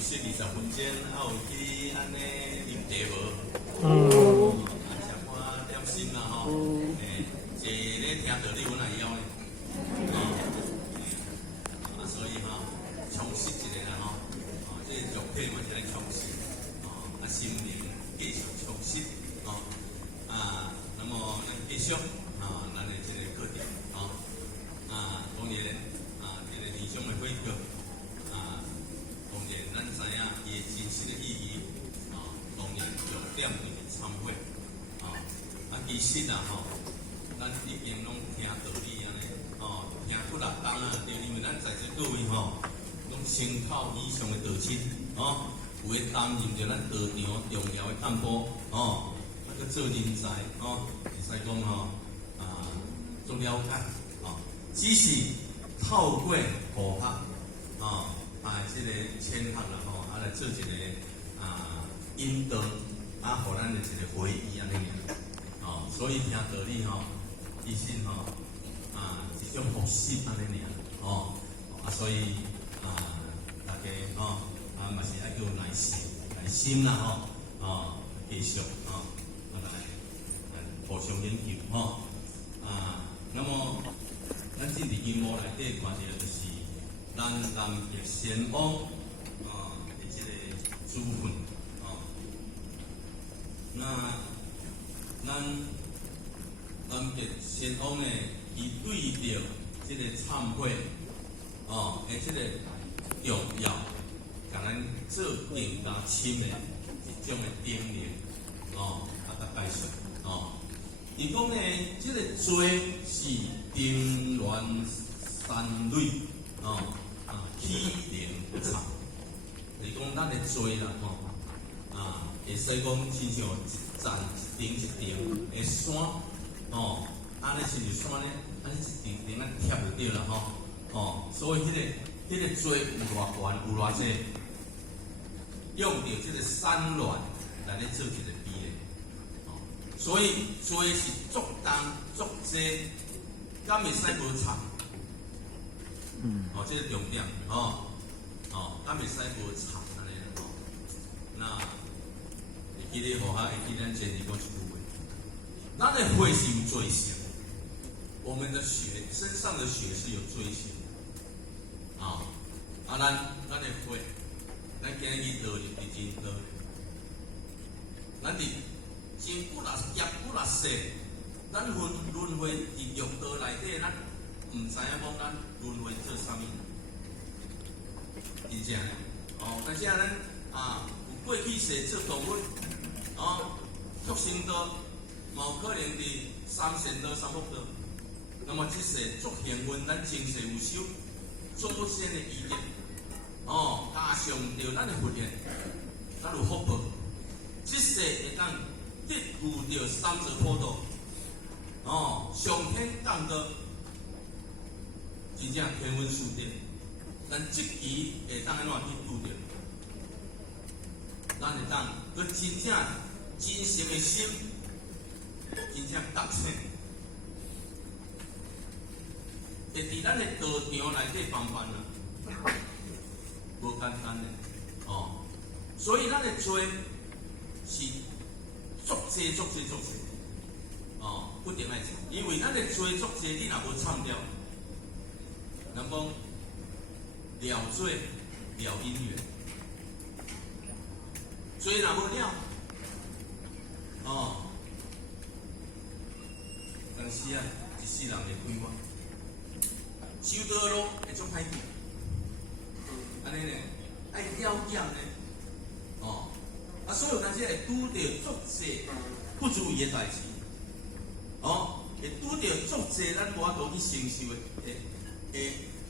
息20分钟，有去安尼啉茶无？食看点心啦吼，坐咧听道理，阮也枵咧，所以充实一下啦吼，这肉体嘛是来充实，心灵继续充实，那么咱继续咱的这个课程，当然这个理想的会课，当然咱知影伊的真实的意义，当然重点就是参会，其实咱已经拢听道理安尼，听不落当对，因为咱在座各位拢声讨以上的道亲，有诶担任着咱道场重要的干部，去做人才，会使讲做了解，只是透过互学，这个浅学啦，来做一个引导，互咱的一个回忆安尼尔，所以听道理其实一种学习安尼尔，所以大家嘛是要有耐心啦，继续来互相研究那么咱进入音乐内底看到就是咱南极仙翁的这个祖训那咱南极仙翁呢，伊对着这个忏悔这个重要，甲咱做更加深的一种的叮咛甲解释伊讲呢，这个罪是丁原山蕊起灵不差。就是讲咱的罪啦会使讲亲像一站一顶的山安尼是就山呢，安尼一顶贴就对啦所以迄个罪有偌悬有偌济，用着这个山峦来咧做一个比例。所以罪是足重足济，敢会使无差？这个重点敢会使无差安尼那会记咧互会记咱前日讲一句话，咱的血是有罪性，我们的血身上的血是有罪性咱的血，咱今日倒入伫真倒，咱伫真不拉业不拉世，咱轮回伫六道内底，咱唔知影讲咱轮回做啥物，真正但是咱有过去世做动物，畜生道，嘛有可能伫三善道、三福道。那么这世做幸运，咱前世有修祖先的意业，加上着咱的福缘，咱有福报，这世会当得遇着三世普渡，上天降道，真正天文数典，咱即期会当安怎去拄着？咱会当佮真正真诚的心，真正觉醒，会伫咱的道场内底帮办无简单的所以咱的罪是足济，不定爱做，因为咱的罪足济，你若无忏掉，人讲了罪了因缘，罪若无了，但是一世人会规划，修道路会足歹行，安尼呢，爱了解呢，所以有当时会拄着足济不如意的代志，会拄着足济咱无法度去承受的，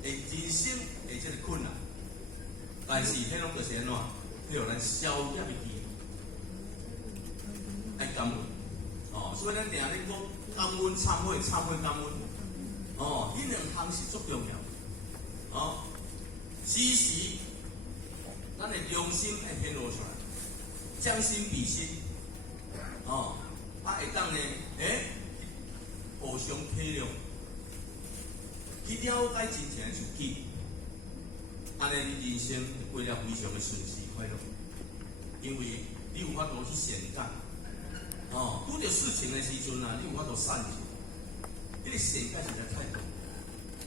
人生的这个困难，但是迄拢就是安怎，迄互咱消业的机会，爱感恩，所以咱定咧讲感恩忏悔感恩，迄两项是足重要，时时咱的良心会显露出来。将心比心，会当呢，互相体谅，去了解真正的事体，安尼你人生过了非常的顺遂快乐，因为你有法度去善感。哦，拄着事情的时阵啊，你有法度善去，迄个善感实在太多。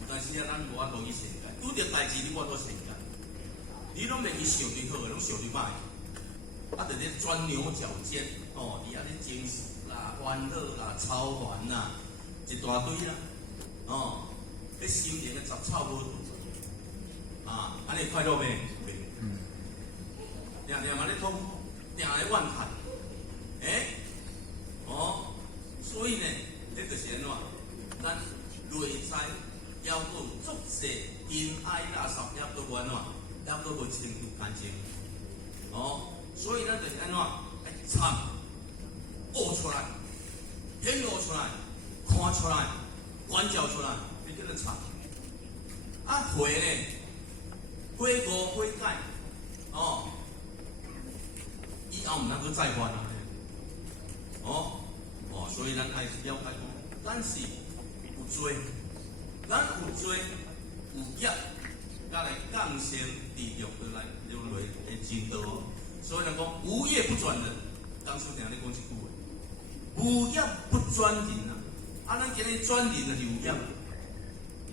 但是啊，咱无法度去善感，拄着代志你无法度善感，你拢袂去想对好个，拢想对歹个，啊，就咧钻牛角尖，哦，你啊咧情绪啦、烦恼啦、操烦啦，一大堆啦，哦，迄心灵嘅杂草无度，啊，安尼快乐袂？袂，定定嘛咧痛苦，定来怨叹，哦，所以呢，迄就是安怎？咱内在要有足势因爱垃圾，要搁安怎？要搁无程度干净。哦，所以咱就是安怎？来参悟出来，显露出来，看出来，观照出来，你叫做参。啊，悔呢？悔过悔改，哦，以后唔能够再犯啊！哦，所以咱爱了解讲，咱是有罪，咱有罪有业，甲来降生地狱来流泪的真道哦。所以人讲无业不转人，当初听你讲一句话，无业不转人啊！啊，咱今日转人就是有业，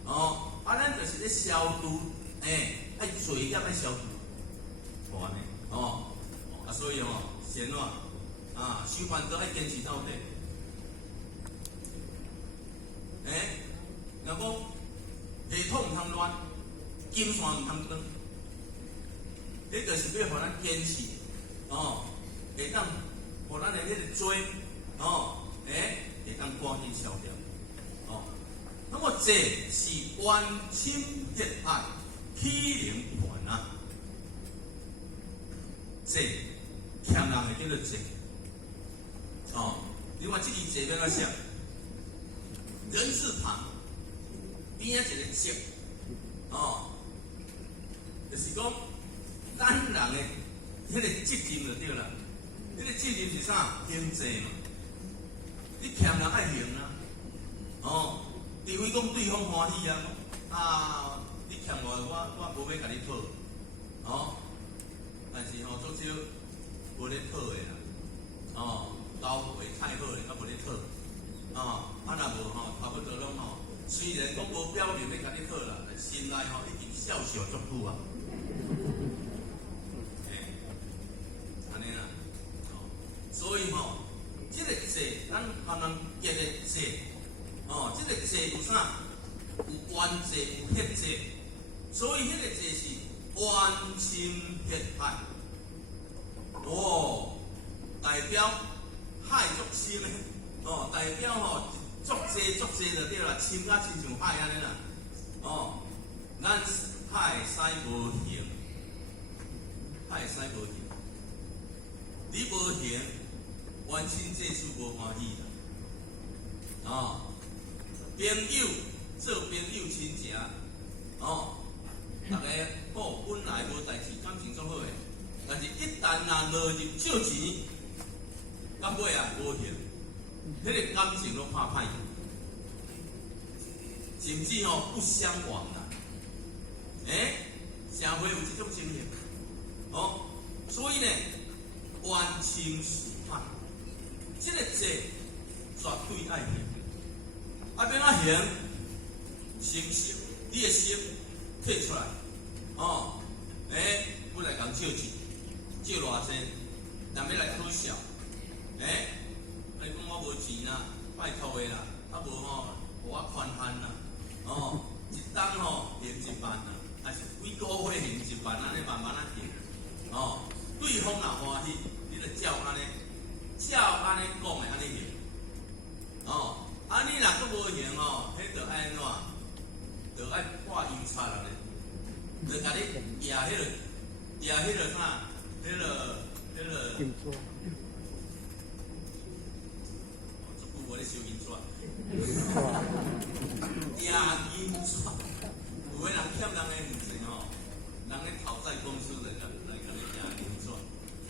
哦，啊，咱就是咧消除，爱罪业爱消除，无安尼，啊，所以先啊，修烦恼爱坚持到底。人讲系统唔通乱，金线唔通断，迄就是要互咱坚持，会当互咱的迄个罪，会当赶紧消掉，那么这是冤亲血爱欺凌权啊，这欠人的叫做这。另外这字这边来写，人字旁边仔一个节，就是讲咱人的迄个责任就对啦。迄个责任是啥？行罪嘛。你欠人爱行啊，除非讲对方欢喜啊，你欠我无要甲你讨，但是足少无咧讨的啦，交会太好诶，较无咧讨，啊若无差不多拢虽然讲无标准咧甲你讨啦，但心内已经笑笑足久啊，安尼啦，所以这个罪，咱可能结个罪，这个罪有啥？有冤罪，有血罪，所以迄个罪是冤亲血爱，代表。害足深诶，代表足济就对啦，深甲亲像海安尼啦，咱海使无行，海使无行，你无行，冤亲这次无欢喜啦，朋友做朋友亲情，大家好，本来无代志，感情足好诶，但是一旦落入借钱。到尾啊，无行，迄个感情都怕歹，甚至不相往来。社会有这种情形，所以呢，冤亲属海，这个罪绝对爱行，要怎行？先心，你的心退出来，本来讲借钱，借偌济，人要来讨笑。你讲我无钱啦，拜托的啦，无互我宽限啦，一当还一万啦，还是几个月还一万安尼慢慢还，对方若欢喜，你就照安尼讲的安尼行，你若佫无行迄着爱安怎？着爱破邮差啦咧，着甲你压迄个啥？迄个。我咧收银纸，压银纸，有个人欠人的唔钱人咧讨债公司来甲你压银纸，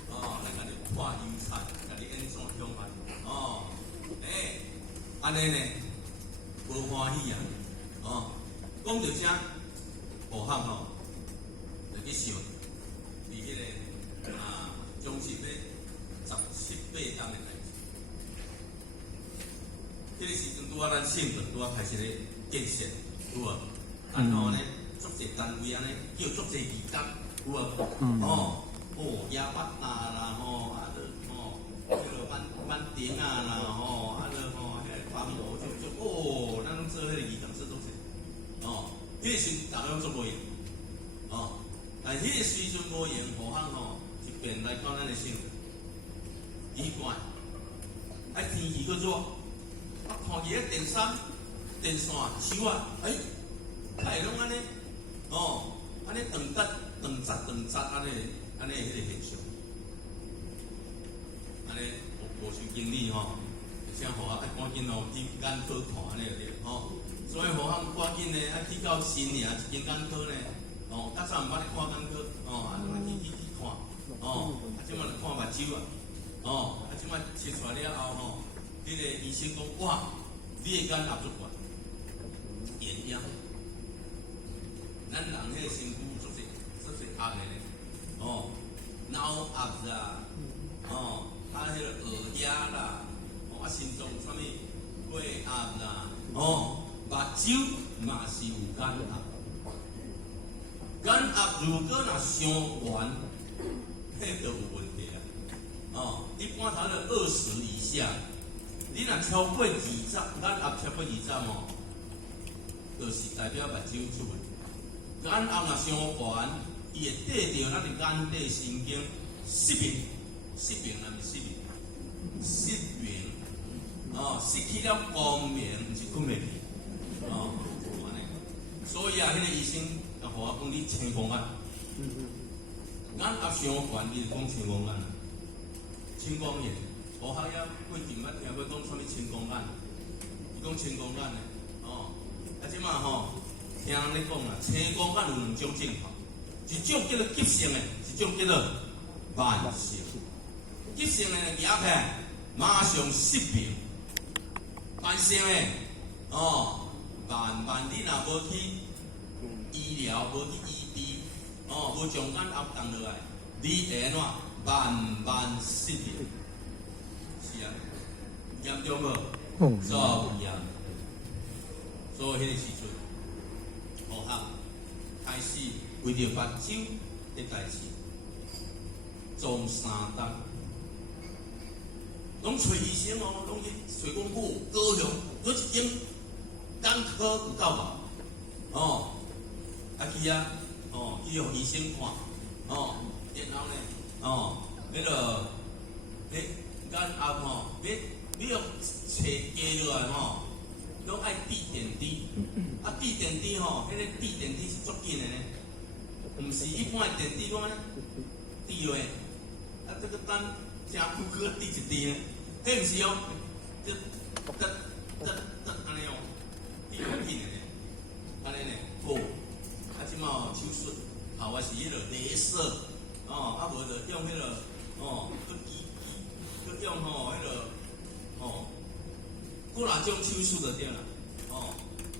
来甲你破邮差，甲你安怎凶犯，安尼呢，无欢喜啊，讲到这，学校一想，伫迄个中式咧17、8档的代志。迄个时阵拄啊，咱圣堂拄啊开始咧建设，有无？然后呢，足侪单位安尼叫足侪义工，有无？亚巴达啦，迄个板顶啊啦，迄个帆布咱拢做迄个义工做足侪，迄个时阵大家拢做无用，但迄个时阵无用，互咱一边来到咱的圣堂，奇怪，天气佫热，看见电线树啊，太拢安尼，安尼断杂安尼迄个现象，安尼无收经理请互我赶紧去眼科看安尼就对，所以互咱赶紧呢去到新营一间眼科呢，较早毋捌咧看眼科，去看，即摆就看目睭啊，即摆切出来了后迄个医生讲哇，你的眼压足悬，炎症，咱人迄个身躯足侪压的呢，脑压啦，迄个耳压啦。心脏有啥物血压啦，目睭嘛是有眼压，眼压如果若伤悬，迄就有问题啊。一般头就20以下，你若超过20，眼压超过20就是代表目睭出问题。眼压若伤悬，伊会缀着咱的眼底神经失明，若是失明。失去了光明，毋是困袂去，安尼。所以迄个医生甲互我讲，你青光眼，眼压伤悬，伊就讲青光眼，青光眼。学校也过阵捌听过讲啥物青光眼，伊讲青光眼的，即马听人咧讲啦，青光眼有2种症头，一种叫做急性的，一种叫做慢性。急性的举起来马上失明。慢性诶，慢你若无去医疗，无去医治，无将眼压降落来，你会安怎？慢失明，是啊，严重无？所以迄个时阵，学校开始为着目睭的代志，装3档。拢找医生拢去找讲高雄有一间眼科有够无？去啊，去互医生看，然后呢，迄个眼压你要找加落来拢爱滴点滴，滴点滴迄个滴点滴是足紧的呢，毋是一般的点滴讲滴落，这个等。正久去滴一滴呢，迄毋是安尼滴落去呢，安尼呢，即马手术，后来是迄个镭射，无就用迄个，去用迄个，几若种手术就对啦，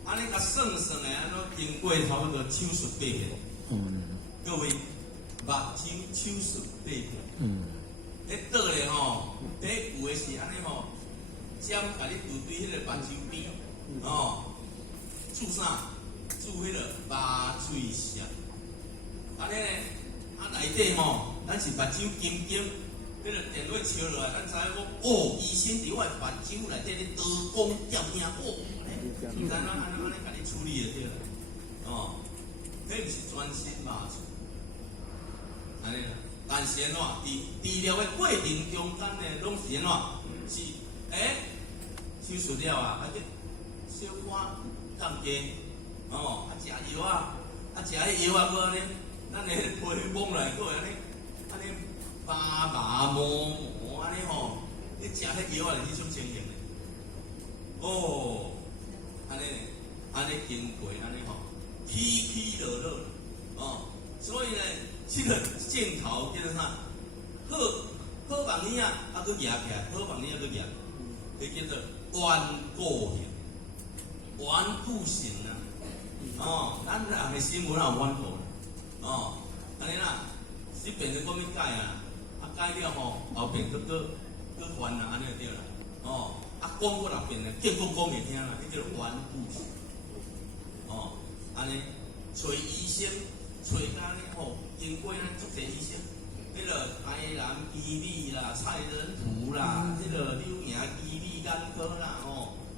安尼甲算算的，安怎经过差不多手术8遍，各位，目睭手术8遍。迄倒咧有诶是安尼针甲你涂对迄个目睭边，注啥？注迄个麻醉石。安尼咧，内底咱是目睭金睛，迄个电话敲落来，咱知影讲，医生伫我目睭内底咧刀光剑影，毋知安尼甲你处理就对啦，迄毋是专心麻醉，安尼啦。但是安怎？治疗的过程中间呢，拢是安怎？是手术了啊，小可降低，食药啊，食迄药啊，搁安尼，咱的皮肤来，搁会安尼麻麻磨安尼你食迄药啊，是种情形的。安尼经过安尼起起落落，所以呢。这个镜头叫做啥？好房子啊，搁夹起来，好房子搁夹，迄叫做顽固型，顽固型啊。咱人的新闻也有顽固，安尼啦，即变成讲要改啊，改了吼，后边搁还啦，安尼就对啦。讲过人变咧，结果讲袂听啦，迄叫顽固性。安尼找医生，找甲咧吼，经过咱足侪医生，迄个台南基理啦、蔡仁图啦，迄个柳营基理眼科啦，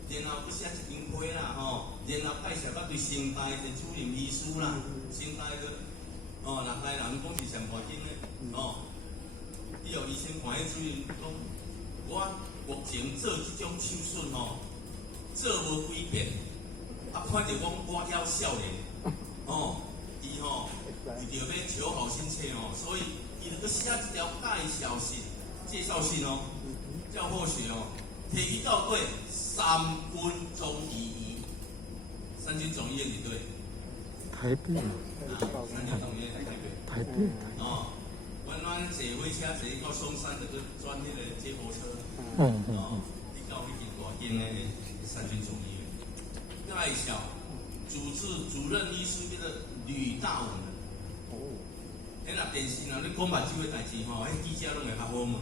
然后去写一张批啦，然后介绍到对心态的主任医师啦，心态个人来人讲是上环境的，以后医生看迄主任讲，我目前做即种手术做无几遍，看着我要少年，伊就要求好心切所以伊就写一条介绍信叫或许提起到对三军总医院，三军总医院对。台北。三军总医院台北。阮坐火车坐到松山，就去转迄个接驳车。你到迄间大间的三军总医院，介绍主任医师叫做吕大文。迄若电视若你讲目睭的代志迄记者拢会较好嘛。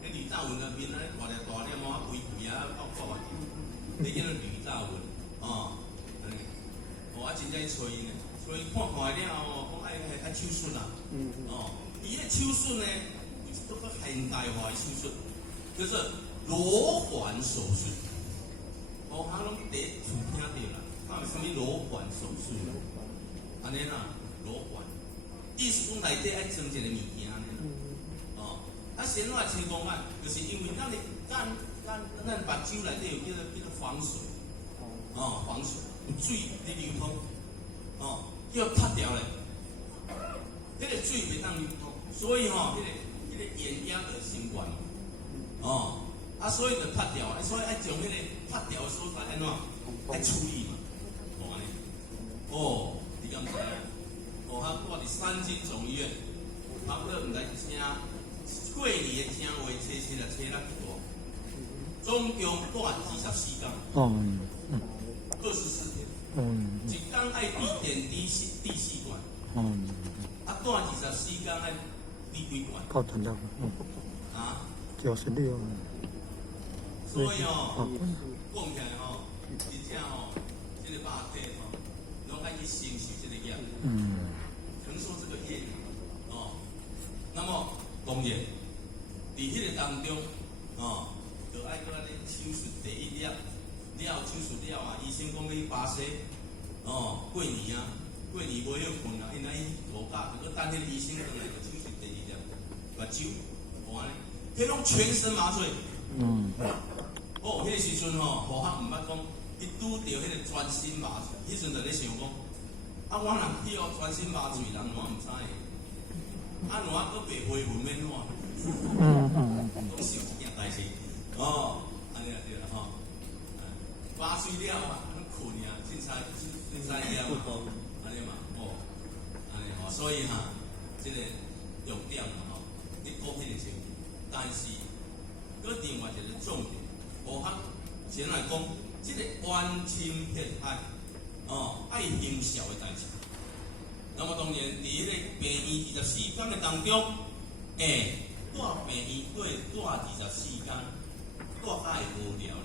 迄吕大文个面安尼大粒肥肥到看目镜，你叫做吕大文安尼。真正去找伊呢，找伊看了后，讲爱手术啦。伊迄手术呢，有一个现代化的手术，叫做螺环手术。学校拢第一厝听到啦，讲什么螺环手术？安尼啦，螺环，意思讲内底爱装一个物件呢。先话情况啊，就是因为咱目睭内底有叫做防水，防水有水在流通，叫拍掉咧，迄个水袂当流通，所以迄个眼压就先悬，所以就拍掉，所以爱将迄个拍掉的所在安怎爱处理嘛，安尼，你敢知影？我伫三军总医院，差不多毋知听。过年的正月初七啊，初六去大，总共住24天，24天，一天爱闭电第4关，住24天爱闭几关？到团长，96。所以讲起来真正这个肉体拢爱去承受这个业，承受这个业那么当然。伫迄个当中，就爱搁咧手术第一粒，手术了啊，医生讲要去巴西，过年无休困啊，因为伊无假，就搁等迄个医生回来就手术第二粒，目睭，安尼，迄种全身麻醉，迄个时阵互学毋捌讲，伊拄着迄个全身麻醉，迄阵就咧想讲，我若去全身麻醉，人我毋知影，若搁袂恢复免怎？拢想一件代志，安尼啊对啦麻醉了啊，困啊，凊彩了嘛，安尼嘛，安尼所以这个重点嘛你讲迄个情况，但是搁另外一个重点，学校先来讲，这个冤亲偏爱，爱行孝的代志。那么当然，伫迄个病院24天的当中，住病院住24天，住甲会无聊了。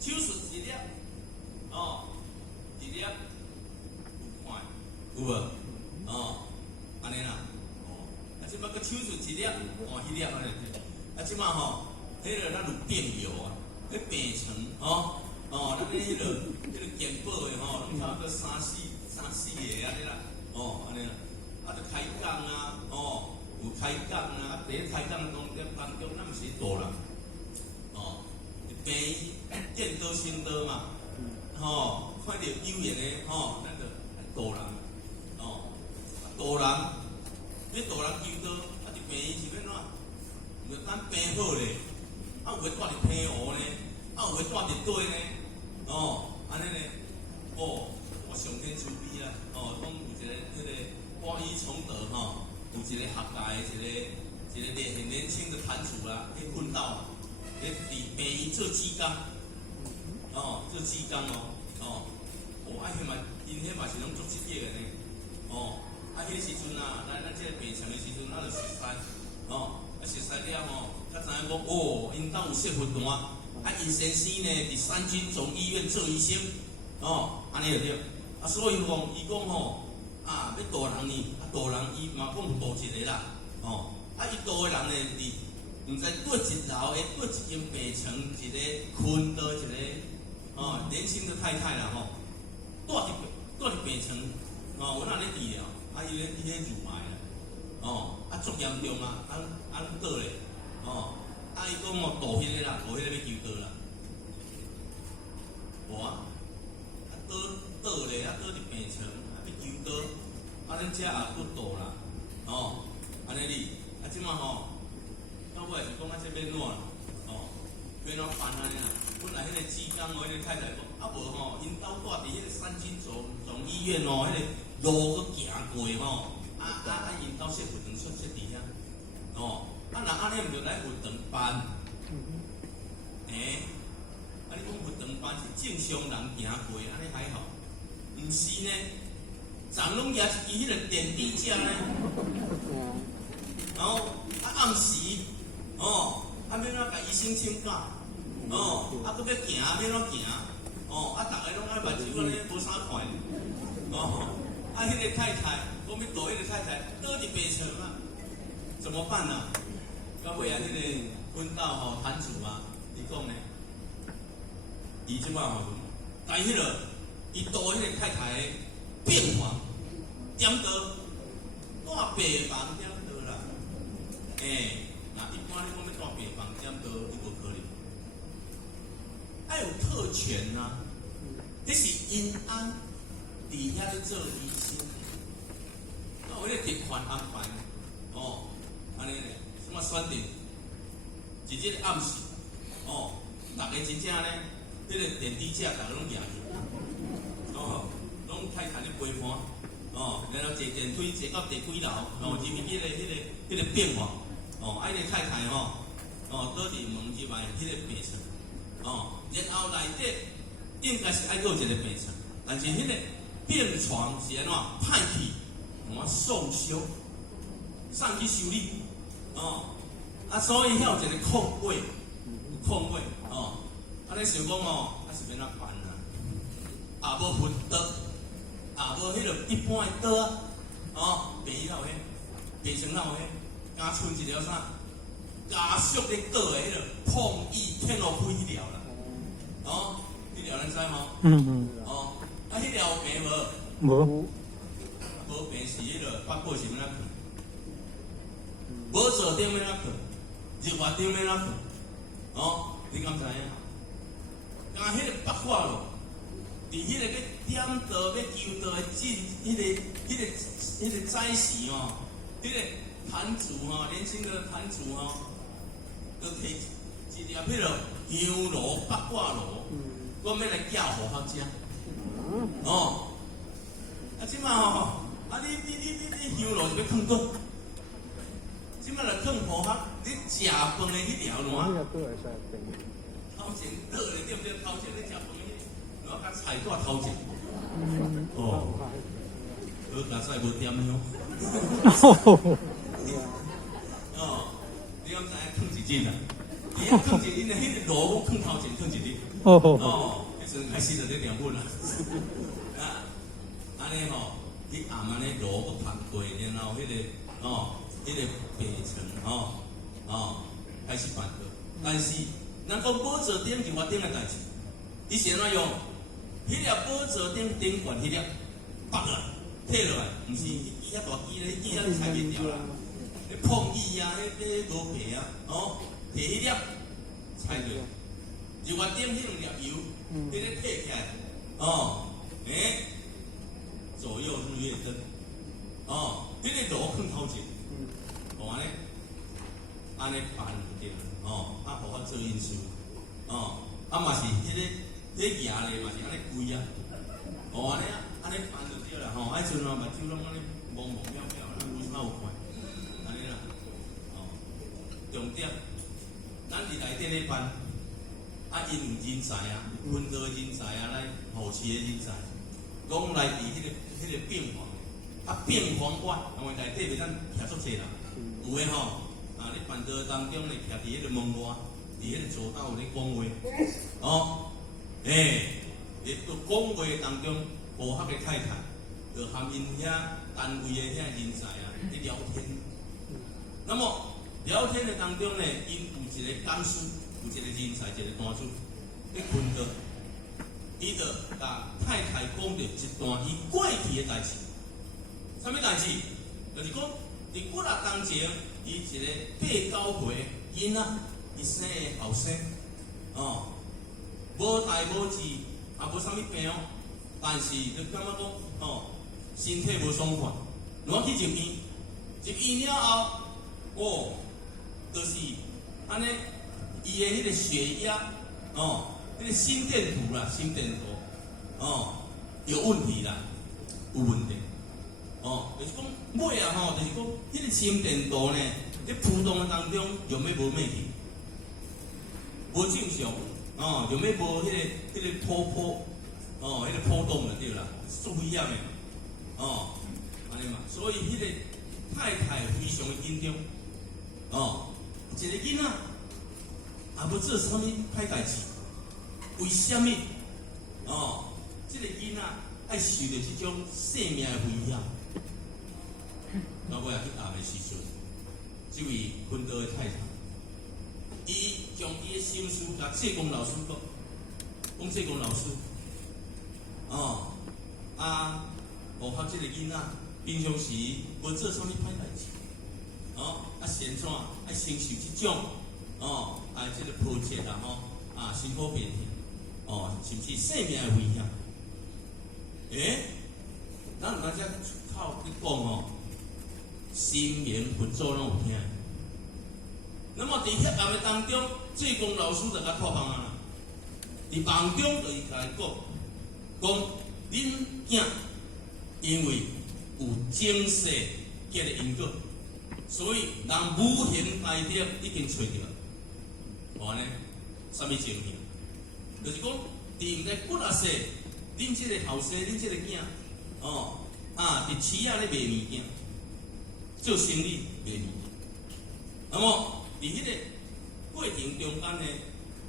手术一粒，一粒有看，有无？安尼啦，即摆个手术一粒，迄粒安尼。即摆迄个咱有病药啊，迄病床咱迄个健保的差不多3、4个安尼啦，安尼啦。就开讲啊，有开讲啊，第一开讲当中，咱毋是大人，病见多心多嘛，看到有缘的，咱就大人，大人，你大人救到，伫病院是要怎？就等病好咧，有诶住伫平湖呢，有诶住伫底呢，安尼呢，我上天慈悲啦，讲有一个迄个。花医崇德有一个学界一个很年轻的坛主啦，去奋斗，伫病院做志工，做志工迄嘛，因迄嘛是拢做职业的呢，哦，啊，迄个时阵啊，咱这个北城的时阵，咱就熟悉，哦，啊熟悉了吼，才知影讲，哦，因兜有媳妇单，啊，因先生呢伫三军总医院做医生，哦，安尼就对，啊，所以讲，伊讲吼，啊，要渡人呢，啊，渡人伊嘛讲渡一个啦，哦，啊，伊渡的人呢，伫毋知对一楼的对一间北城一个困倒一个，哦，年轻的太太啦吼，住伫北城，哦，我那咧治疗，啊，伊咧入霾啦，哦，啊，足严重啊，倒咧，哦，啊，伊讲哦，渡迄个啦，渡迄个要救倒啦，无啊，啊倒咧，啊倒伫北城，啊要救倒，啊，咱遮也搁渡啦，哦，安尼哩，啊，即马吼。到尾是讲啊，这要怎啦？哦，要怎办安尼啊？本来迄个志刚哦，迄个太太讲，啊无吼，因兜住伫迄个三军总医院哦，迄个路去行过吼，因兜设活动设伫遐，哦，啊若安尼毋着来活动班，啊你讲活动班是正常人行过，安尼还好，毋是呢，昨拢举一支迄个电梯车呢，然后啊暗时。哦，啊，要怎甲医生请假？哦，啊，搁要行，要怎行？哦，啊，逐个拢爱目睭安尼无啥看。哦，啊，迄个太太，讲要渡迄个太太倒伫北城啊，怎么办啊？到尾啊，迄个阮兜吼摊主啊，伊讲呢，伊即摆吼，但迄个伊渡迄个太太的病房点倒，住病房点倒啦，那一般你讲要住病房点倒，你无可能，爱有特权呐，迄是因安伫遐咧做医生，那有咧特权安排，哦，安尼咧，什么选择？一日暗时，哦，逐个真正咧，迄个电梯车逐个拢举去，哦，拢太太咧陪伴，哦，然后坐电梯坐到第几楼，然后入去迄个病房。哦，啊，迄个太太吼，哦，倒伫门之外迄个病床，哦，然后内底应该是爱搁一个病床，但是迄个病床是安怎歹去，我送修，送去修理，哦，啊，所以遐有一个空位，哦，啊，你想讲哦，啊是要怎办啊？也无分刀，也无迄个一般的刀啊，哦，病院有迄，病床哪有迄？加剩一条啥？加速咧倒的迄个碰意天落开迄条啦，哦，迄条咱知无？哦，啊，迄条有病无？无病是迄个北部是要哪去？无坐顶要哪去？日月顶要哪去？哦，你敢知影？加迄个北化路，伫迄个要点倒要救倒的迄个早时哦，迄个。摊主哈，年轻的摊主哈，都摕一粒迄个香炉、八卦炉，我要来叫互他食。哦，啊，即马吼，啊你香炉是要放倒，即马来放互他，你食饭的迄条卵，头前倒咧对不对？头前你食饭的，然后甲菜带头前。哦，我假使无点哦。哦，你敢知影放一日啊？伊遐放一日呢，迄个炉放头前放一日。哦，迄阵开始就咧念本啦。啊，安尼吼，你暗安尼炉搁拍过，然后迄个迄个白床开始办过。但是，咱讲宝座顶就我顶的代志，伊是安怎用？迄粒宝座顶顶悬迄粒拔落来，摕落来，毋是伊遐大支咧，伊遐拆袂掉啦。碰意啊，迄无皮啊，哦，摕迄粒菜着，就我点迄两粒油，迄个摕起来，哦，左右日月灯，哦，迄个炉放头前，安尼办就对了，哦，啊，互我做因事，哦，啊嘛是迄个牙咧嘛是安尼贵啊，哦，安尼办就对了，吼，爱阵啊目睭拢安尼蒙蒙渺渺啦，无啥有看。重点，咱伫内底咧办，啊，因有人才啊，分到的人才啊，来后期的人才，拢来伫迄个病房，变黄瓜，因为内底袂当徛足济啦。有诶吼，你办桌当中咧徛伫迄个门外，伫迄个走道咧讲话，哦，伫讲话当中，无合嘅太太，就含因遐单位诶遐人才啊，咧聊天。那么聊天的当中呢，因有一个讲师，有一个人才，一个单主，咧困着，伊就甲太太讲着一段伊过去的代志。啥物代志？就是讲，伫几啊当前，伊一个8、9岁囡仔，伊生的后生，哦，无大无志，也无啥物病哦，但是就感觉讲，哦，身体无爽快，攞去入院，入院了后，哦，就是安尼，伊的迄个血压，哦，迄个心电图啦，心电图，哦，有问题啦，有问题。哦，就是讲尾啊吼，就是讲迄个心电图呢，咧扑动当中有咩无咩去，无正常，哦，有咩无迄个波，哦，迄个波动就对啦，足危险的，哦，安尼嘛，所以迄个太太非常的紧张，哦，一个囡仔也无做啥物歹代志，为虾米？哦，这个囡仔爱受到这种生命的危险。那我也去答的时阵，这位昆德的太太，伊将伊的心事甲济公老师讲，讲济公老师，哦，学校这个囡仔平常时无做啥物歹代志，哦，先怎爱承受这种，哦，这个波折啦吼，心火变天，哦，甚至生命的危险，咱人家靠去讲哦。心言佛祖拢有听，那么伫黑暗的当中，济公老师就甲托梦啊，伫梦中就是甲伊讲恁囝因为有前世结的因果，所以人无形大德已经找到，完呢，啥物情形？就是讲，伫毋知几啊世，恁这个后生，恁这个囝，哦，伫市仔咧卖物件。做生意卖物件，那么伫迄个过程中间呢，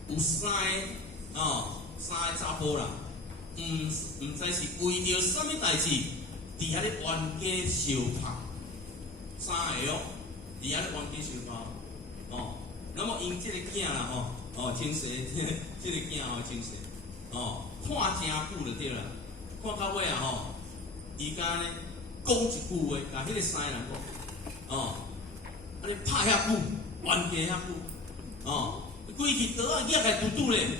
有三个查甫人，毋知是为着啥物代志，伫遐咧冤家相拍，三个哦，伫遐咧冤家相拍，哦，那么因即个囝啦吼，前世即个囝前世，看真久就对啦，看到尾啊伊甲呢讲一句话，甲迄个三个人讲。安尼拍遐久，冤家遐久，规气刀啊，举来拄咧，人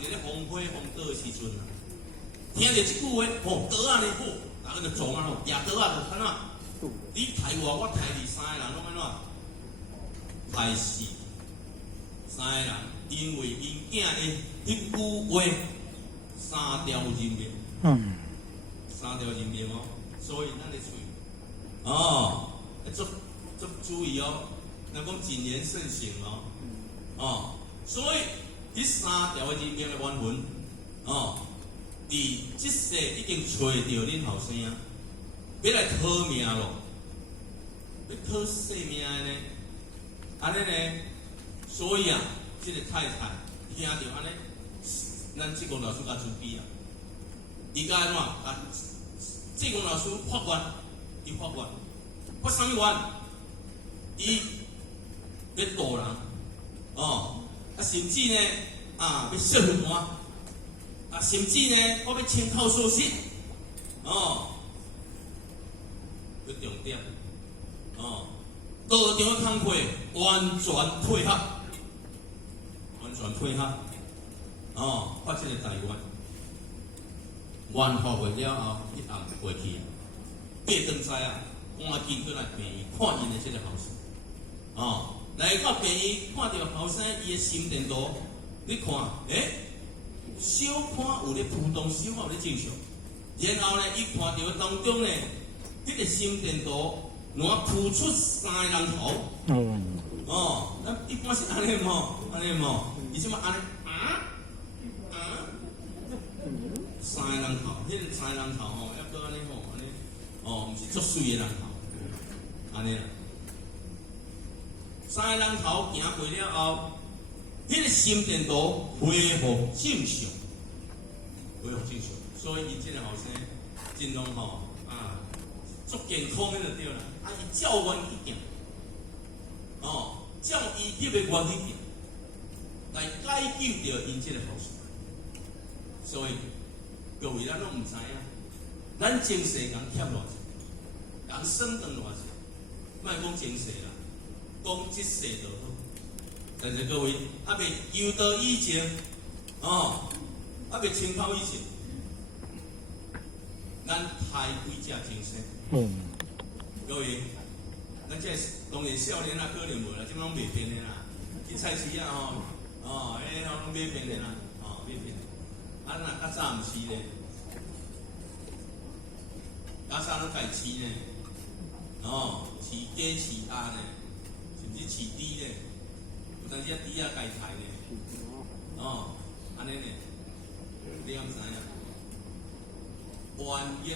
伫咧风花风刀的时阵啊，听着即句话，刀啊呢好，大家就撞啊咯，举刀啊就安怎？你抬我，我抬你，三个人拢安怎？害死三个人，因为因囝的迄句话，三条人命，三条人命哦，所以咱的嘴。足注意哦，咱讲谨言慎行哦，所以这三条的人命的冤魂，伫这世已经找到恁后生啊，要来讨命咯，要讨性命的呢，安尼呢，所以这个太太听到安尼，咱济公老师甲主笔啊，伊甲安怎？甲济公老师发愿。伊发愿，发啥物愿？伊要度人，甚至呢，要说服我，甚至呢，我要亲口说信，要重点，道场的工课完全配合，发这个大愿，愿发完了后，一暗过去。过顿在赶紧过来病院看因的这个后生，来到病院看到后生伊的心电图，你看，小看有咧扑动，小看有咧正常，然后呢，伊看到当中呢，迄个心电图若扑出三个人头，咱一般是安尼无，伊即马安尼，三个人头，迄个三个人头吼，抑搁安尼吼，安尼毋是足水的人头，安尼啦。三个人头行过了后，迄个心电图恢复正常，恢复正常。所以伊即个后生真拢吼足健康的就对啦。伊照原去行，照医学的原理行，来解救着因即个后生。所以各位咱拢毋知影，咱前世人欠偌济，人生长偌济，莫讲前世啦，讲即世就好。但是各位未游到以前，未清透以前，咱害几只前世。各位，咱这当然少年可能无啦，即拢袂变的啦。去菜市啊拢袂变的啦，袂变。若较早毋是咧，较早拢家饲呢，饲鸡饲鸭呢，甚至饲猪呢，有当时猪仔家杀呢，安尼呢，你敢知影？万一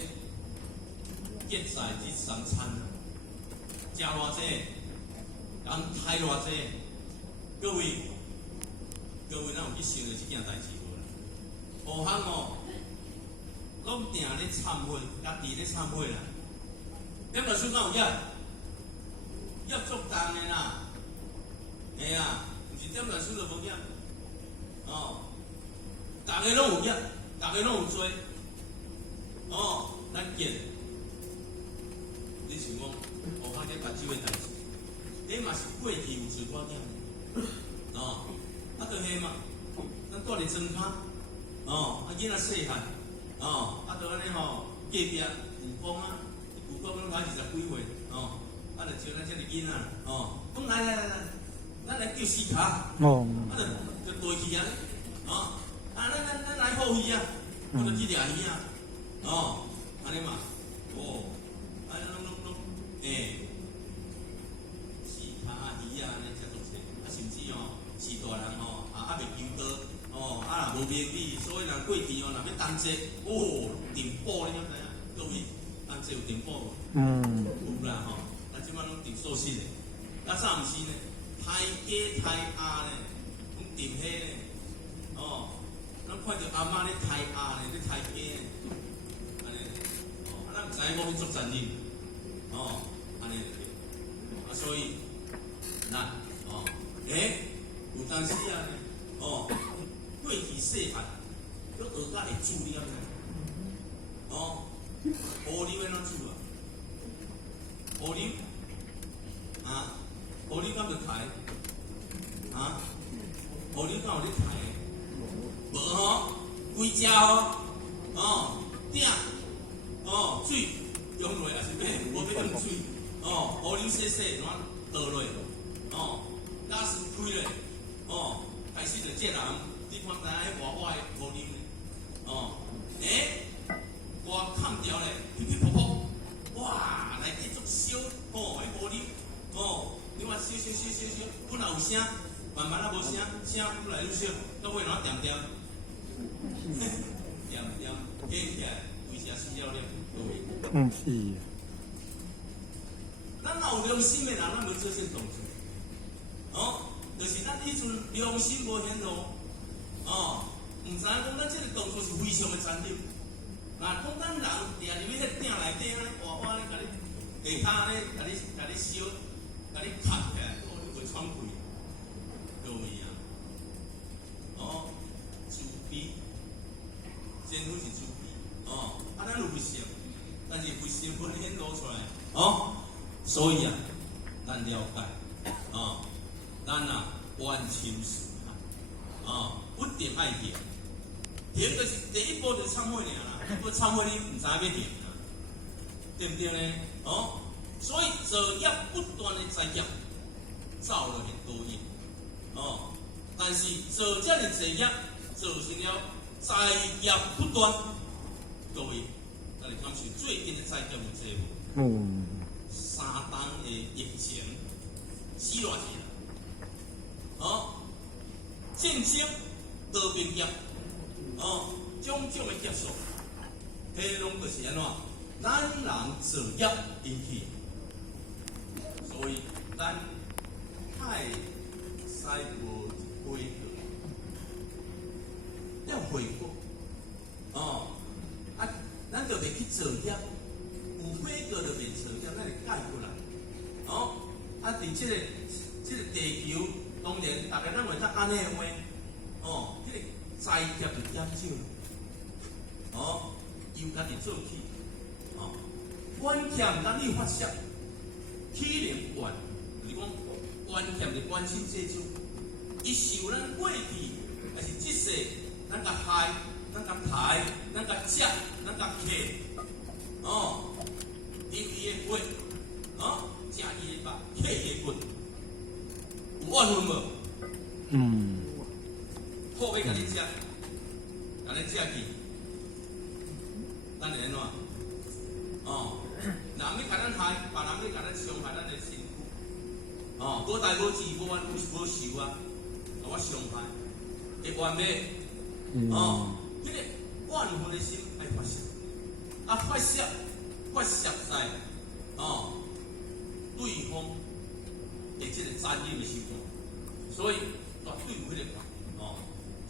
结在这三餐，食偌济，人杀偌济，各位，咱有去想着即件代志？无项拢定咧忏悔，家己咧忏悔啦。点着书敢有业足重的啦，嘿啊，毋是点着书就无业，逐个拢有业，逐个拢有罪，咱见，你想讲无项咧目睭的代志，你嘛是过去有做过点，就嘿嘛，咱住伫庄骹。囡仔细汉，就安尼隔壁舅公啊，舅公拢才20几岁，就招咱这个囡仔，讲来，咱来叫四卡，就对去啊，咱来好鱼啊，我就去掠鱼啊，安尼嘛，拢，四卡鱼啊，安尼食足济，甚至是大人未求到。若无名利，所以人过去若要同齐，订报你晓知影？各位，同齐有订报无？有啦咱即摆拢订素食的，较早毋是呢，杀鸡杀鸭呢，拢订迄呢，咱看着阿嬷咧杀鸭呢，咧杀鸡呢，安尼，咱毋知影讲去做残忍，安尼就对。所以咱有当时啊呢，过去细汉，佮学甲会煮了呢，乌牛要怎煮啊？乌牛，乌牛敢着杀？乌牛敢有咧杀？无规只鼎，水用落也是要，无要用水，乌牛细细怎倒落，假使开咧，开始就这人。你看知影迄活活的乌牛呢？我砍掉咧，噼噼噗噗，哇！内底足烧，迄乌牛，你看烧，本来有声，慢慢无声，声愈来愈少，到尾哪点，起起来，为啥死了？各位，是。咱若有良心的人，咱袂做这动作，就是咱以前良心无显露。毋知影讲咱即个动作是非常的残忍。若讲咱人掠入去迄鼎内底安尼活活咧，甲你下骹咧，甲你烧，甲你砍起来，你会喘气。各位猪皮，真好是猪皮，咱有为什？但是为什无显露出来？所以咱了解，咱冤亲事不定爱行，行就是第一步就是忏悔尔啦，要忏悔你唔知要行啦，对不对呢？所以造业不断的灾业，造了很多业，但是造这个罪业造成了灾业不断。各位，咱来感受最近的灾业有这无？3冬的疫情，死偌济啦，战争。和平业，种种的结束。迄拢就是安怎？咱人造业引起，所以咱太使无悔过，要悔过。咱就袂去造业，有悔过就袂造业，咱就改过来。伫即个地球，当然大家咱会当安尼话，即个灾劫就减少，由家己做起，冤欠咱你发泄，体能冤，就是讲冤欠就冤亲债主，伊受咱过去，还是即世，咱甲害，咱甲刣，咱甲食，咱甲客，啉伊的血，食伊的肉，客伊的骨，有怨恨无？好要甲你食，甲你食去，咱会安怎？人要甲咱害，别人要甲咱伤害咱的身躯，无代无志，无冤无仇啊，我伤害，会冤袂？迄个怨恨的心爱发泄，发泄在对方的即个残忍的手段，所以绝对有迄个关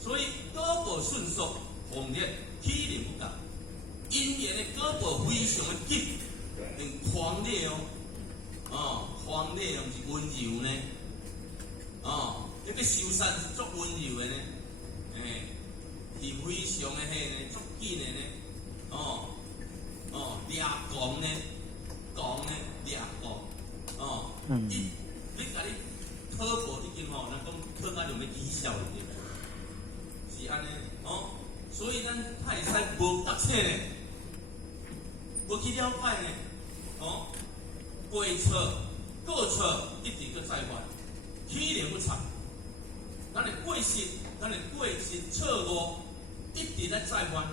所以胳膊迅速，红烈体力不达，因缘的胳膊非常的紧，很狂烈狂烈毋是温柔呢，迄个修善是足温柔的呢，是非常的呢，足紧的呢，掠狂呢，掠狂，你甲你讨步已经咱讲讨到就要讥笑了对。是安尼，所以咱太使无读册呢，无去了解呢，过错、过错一直搁再犯，体能不差，咱的过失错误一直在再犯，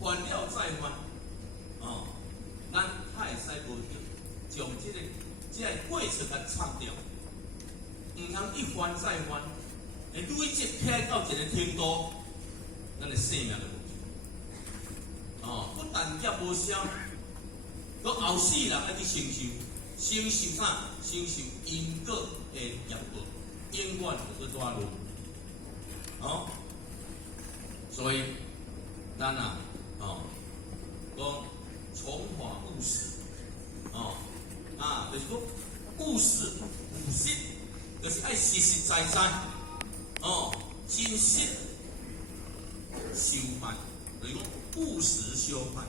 犯了再犯，咱太使无将即个过错甲擦掉，毋通一犯再犯。累积起来到一个程度，咱的生命就无去。不但业无消，搁后世人爱去承受啥？承受因果的业报，永远就搁堕落。所以咱讲从法务实，就是讲务实、务实，就是爱实实在在。真实修办，就是讲务实修办，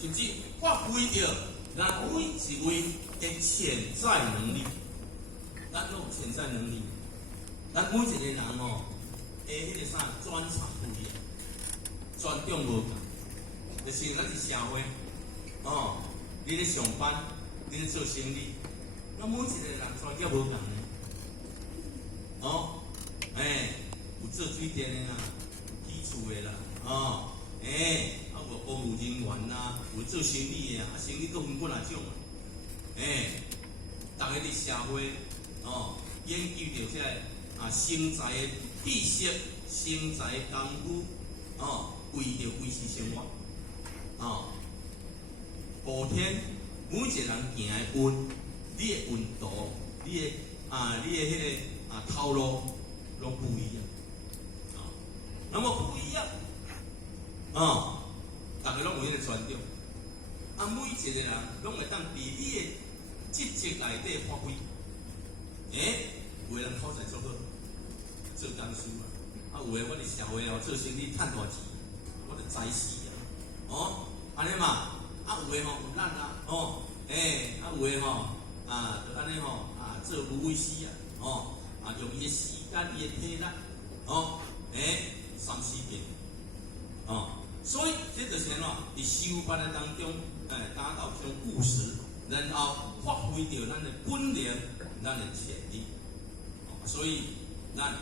甚至发挥着咱每一位的潜在能力。咱有潜在能力，咱每一个人迄个啥专长不一样，专长无同。就是咱是社会，你咧上班，你咧做生意，咱每一个人专业无同呢。有做水电的啦，起厝的啦，有公务人员啦，有做生意的生意都分几啊种大家伫社会，研究着这生财的知识、生财的功夫，为着维持生活，后天每一个人行的运，你的运道，你的迄个头路拢不一样。那么不一样，大家拢有迄个专长，每一个人拢会当伫你的职责内底发挥。有的人口才做好，做工师有的我伫社会做生意赚大钱，我就知死安尼嘛，有的有咱有的就安尼做无畏死用伊的时间、伊的体力3-4遍，所以这就是怎？伫修办的当中，达到这种务实，然后发挥着咱的本领、咱的潜力。所以咱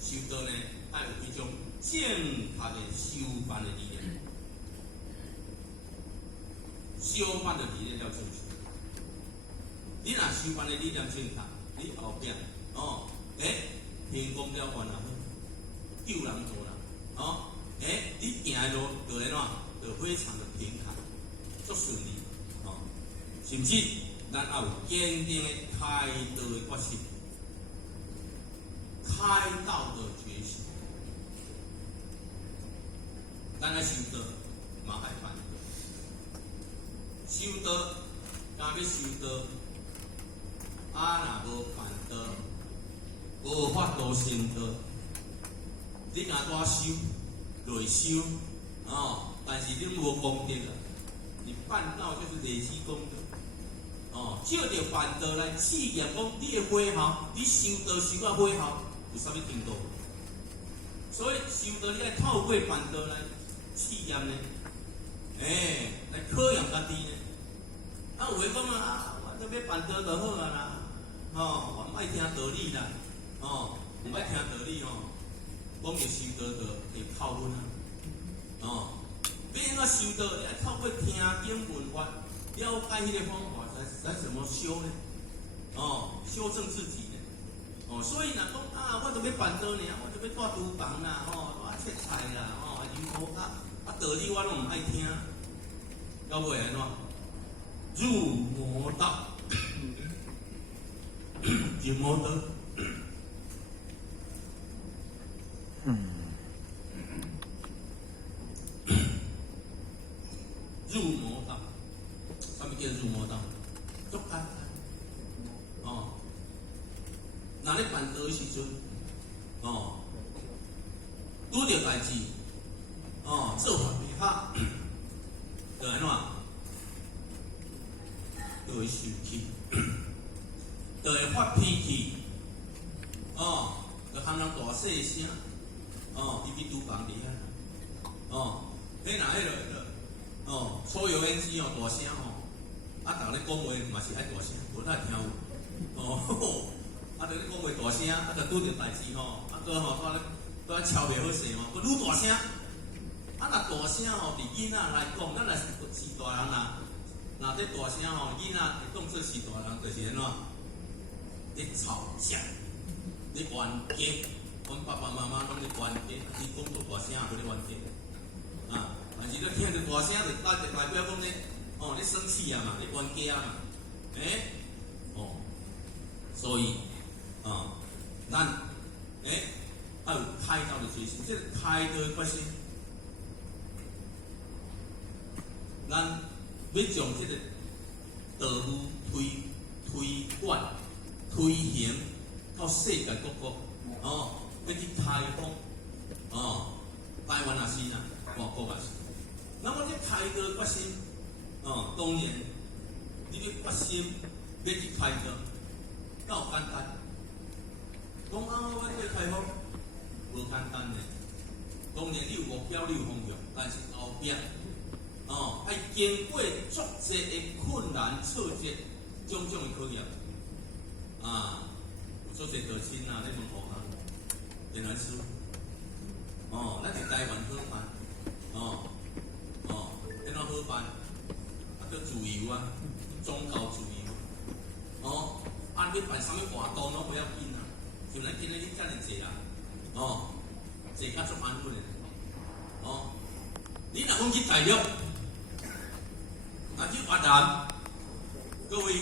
修道呢，要有一种正确的修办的理念，修办的理念要正确。你若修办的理念正确，你后边天公了愿啊，救人助人，你行的路就安怎？就就非常的平坦，足顺利，甚至咱也有坚定的开道的决心，开道的决心。咱来修道，嘛爱办道。修道，若要修道，若无办道，无法度成道。你若多修，累修，但是你无功德啊。你办道就是累积功德，照着办道来试验讲你的火候，你修道修到火候有啥物程度？所以修道你爱透过办道来试验呢，来考验家己呢。有诶讲我要办道就好啊啦，我毋爱听道理啦，毋爱听道理讲着修道就会扣分啊，要安怎修道？你爱透过听经闻法，了解迄个方法，才怎么修呢？修正自己呢？所以若讲我就要办道呢，我就要住厨房啦，我切菜啦，饮苦道理我拢毋爱听，到尾安怎？入魔道，入魔道。入魔道，啥物叫入魔道？足简单，若咧办道时阵，拄着代志，做法袂好，就安怎？就会生气，就会发脾气，就喊人大细声，伊去厨房伫遐，迄若抽油烟机大声逐咧讲话嘛是爱大声，无咱听有，就咧讲话大声，就拄着代志搁咧超袂好势搁愈大声，若大声伫囡仔来讲，咱若是大人啦。若这大声囡仔会当做是大人，就是安怎？咧吵架，咧冤家。阮爸爸妈妈拢咧冤家，伊讲做大声也咧冤家。但是咧听着大声，就代表讲咧，咧生气啊嘛，咧冤家啊嘛，所以咱要有开道的决心，这个开道的决心，咱。要将这个道路推广、推行到世界各国，要去开放，台湾也是啦，外国也是。那么这开道决心，当然你要决心要去开道，敢有简单？讲我要开放，无简单的。当然你有目标，你有方向，但是后壁。要经过足济的困难挫折，种种的考验，有足济道亲咧问学校，电来书，咱伫台湾好办，怎好办？叫自由啊，宗教自由，你办啥物活动拢不要紧啊，像咱今日你遮尔济啊，坐甲足安稳的，你若讲去大陆。去越南，各位